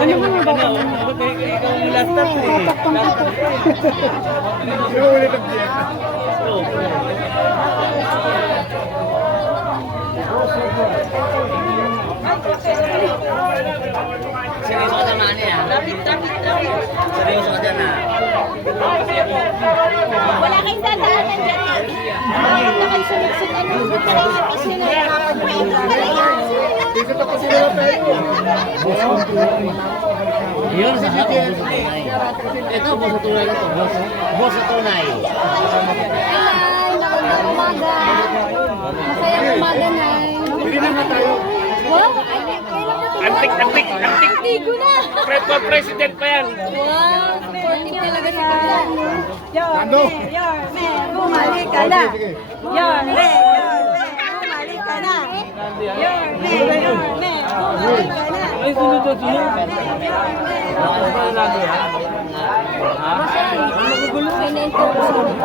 Ano ba yung bata? Ikaw ang last stop eh. Ikaw ulit ang dieta. Seryoso ka naman niya. Seryoso ka dyan ah. Wala kayong dadaanan dyan eh. Bakit na kayo sunod-sunod? Ano ba talaga yung fish nila? Dito tapos sila tayo. Yun, sa harap ng tunay. Ito, boss sa tunay na to. Boss sa tunay. Hi, magandang umaga. Masayang umaga, Nay. Pili na nga tayo. Wow, kailan na ito? Antik. Tigo na. President pa yan. Wow, supportive talaga si Kuya. Nando. Bumalik ka na. Yorme, bumalik ka na. Yorme, bumalik ka na. Ay, sunod to siya. Ano ba na natin yan? May na-interview.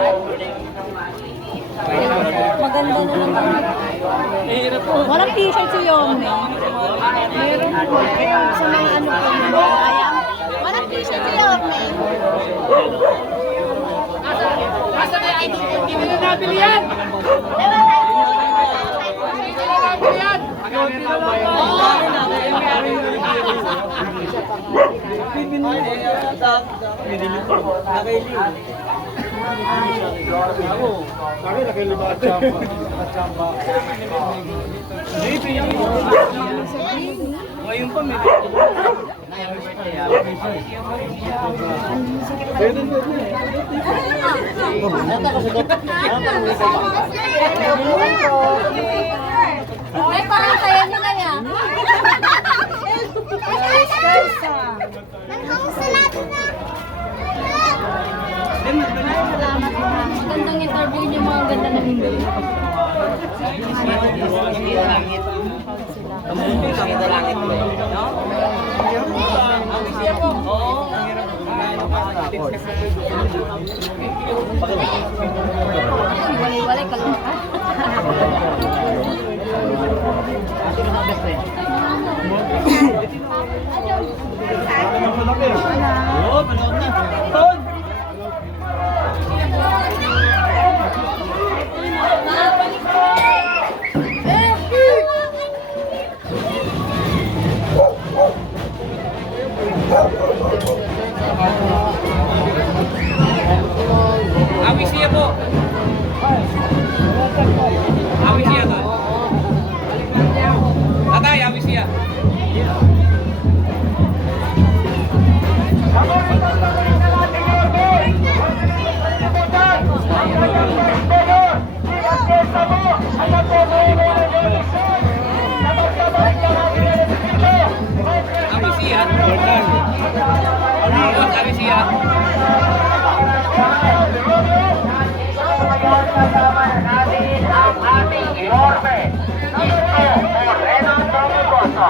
Maganda na naman. Mahirap po. Walang t-shirt si Yorme. Meron po. Sa mga ano po. Walang t-shirt si Yorme. Asa na yung idol? Hindi na nabili yan! Kami nakilima at chamba. Ngayon pa may Ay, parang kaya nyo na yan. Magandang interview niyo, mga ganda ng hindi. Walay-walay ka lang. Oo, manood na. Ton! Awis siya po. Awis siya to. Tatay, awis siya. Awis siya. Awis siya. Kasama na natin ang ating Yorme, Isko Moreno Troncoso,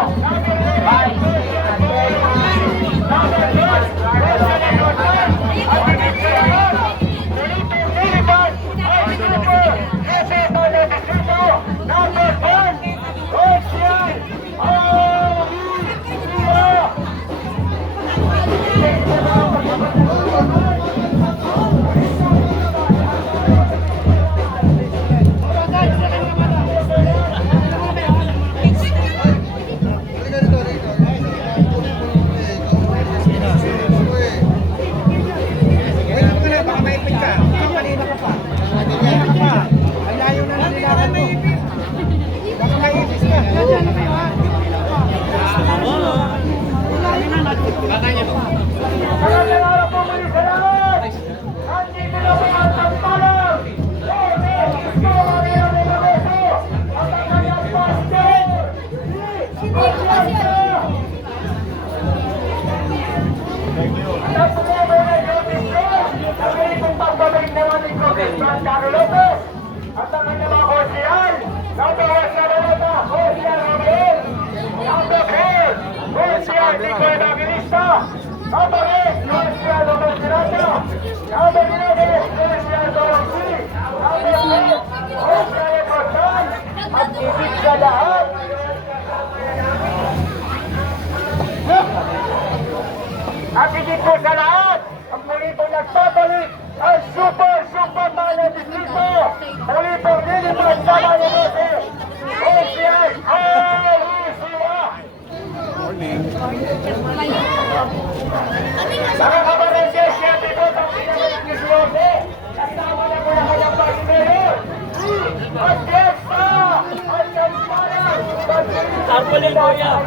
At ang kanyang mga konsihal, nabawas na balota, konsihal Rafael, number 4, konsihal Nico Evangelista, number 8, konsihal Romel Pirata, number 11, konsihal Dorothy, number 12, konsihal Ekotan, at ibig sa lahat, At higit po sa lahat, ang muli po nagpapalik ang super man ng distrito. Muli po nilipad sa mga nose. OCI Alisira. Mga kabarangay, siyempre po ang pinag-islose. Kasama na po na kanyang pag-mayor. At Fiesta! At Kampanan! Tarpaulin mo yan.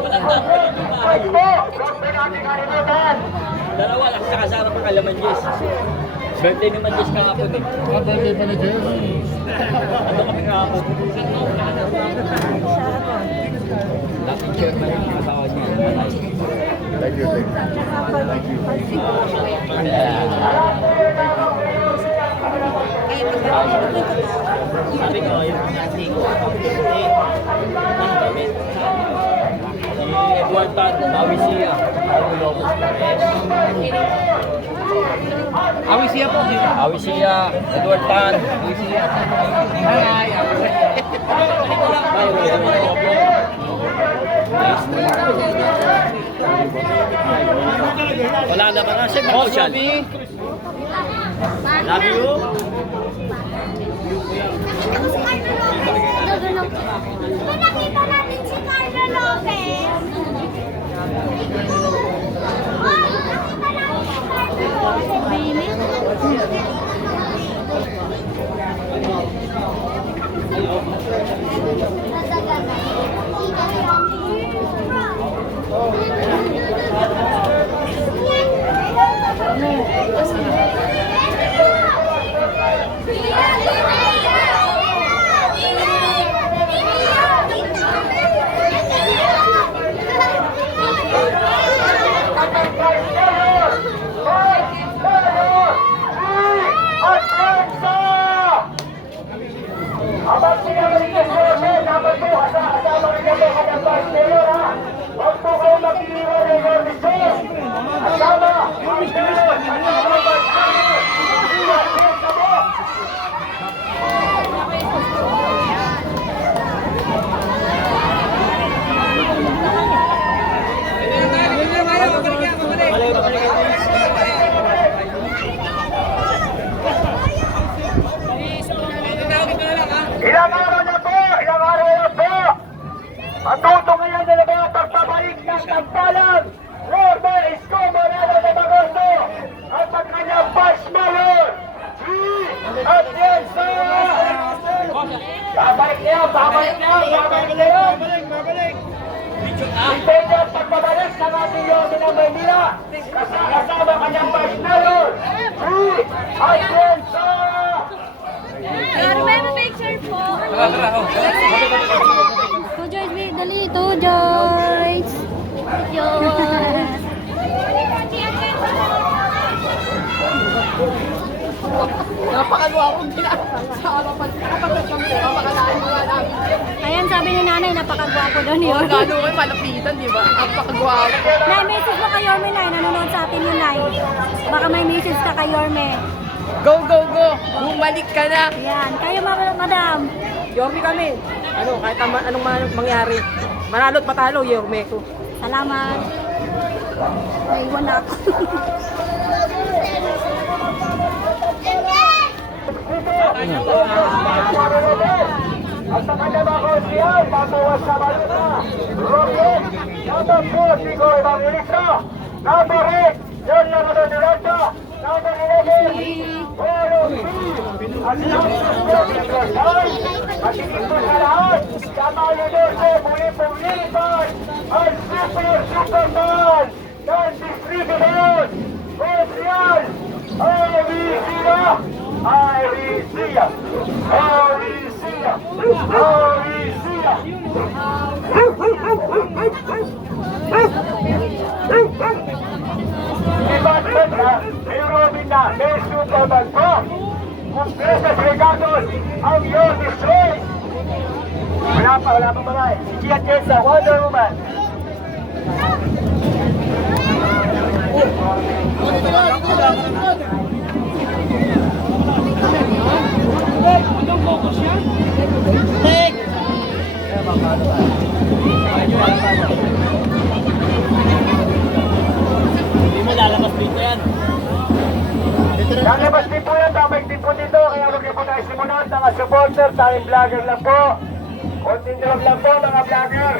Walang tarpaulin yung bahay. At po, huwag po natin kalimutan. Dalawa lang sa kasama pa kala Manjes. Birthday ni Manjes kahapon eh. Birthday pa ni Jess. Ano kami kahapon? Dating chairman yung asawa niya. Thank you, thank you. Sabi ko, yung nasi ko. Si Edward Tan, Awi siya. Awi siya po. Awi siya, Edward Tan. Awi siya. Hi. Wala na ba nga siya? Oh, Shelby. Love you. Nakita natin si Carlo Lopez. Oh, nakita natin si Carlo Lopez. Abang pinabalikin ko siya, dapat po kasama rin po kanyang pastelor ha. Huwag po kayo magdiliwan ng Gordisos. Kasama, pastelor, kasama pastelor. Iwan din sa mo. Ilang araw na po! Matuto ngayon na naman ang pagpabalik ng Kampalan! Norma Isko Moreno de Magosto! At ang kanyang vice mayor! At yan sa... Babalik niya! Depende ang pagpabalik ng ating Yosi ng Maynila! Kasama kanyang vice mayor! At yan sa... May picture po. To Joyce, dali to Joyce. Joyce. Napakagawa kong ginagawa. Napakalain mo namin. Ayan, sabi ni nanay, napakagwapo daw niyo. Oh, lalo ko malapitan, di ba? Napakagawa ko. Nay, message mo kay Yorme, Nay. Nanonood sa atin yun, Nay. Baka may message ka kay Yorme. Go, go, go! Bumalik ka na! Yan. Kayo, madam. Yorme kami. Ano, kahit anong mangyari. Manalo't matalo, Yorme ko. Salamat. Naiwan na ako. At sa kanyang mga konsihal, tatawas sa Baluta, Roque, number 4, Sigo Evangelista, number 8, John Lamador Duranta, number 11, Polo C, at number 4, at higit po sa lahat, Kamayo Dorso, muli pong lilipad, ang Superman ng distributors, Konsihal, Alicia! Iban Petra, may Robin na, may Superman po. Kung Presas Regatos, ang iyong destroy. Wala pa mga eh. Si Gia Tessa, Wonder Woman. Lalabas din po yan, damay din po dito, kaya huwag po tayo simulan. Mga supporter, tayong vlogger lang po. Konting drop lang po mga vlogger.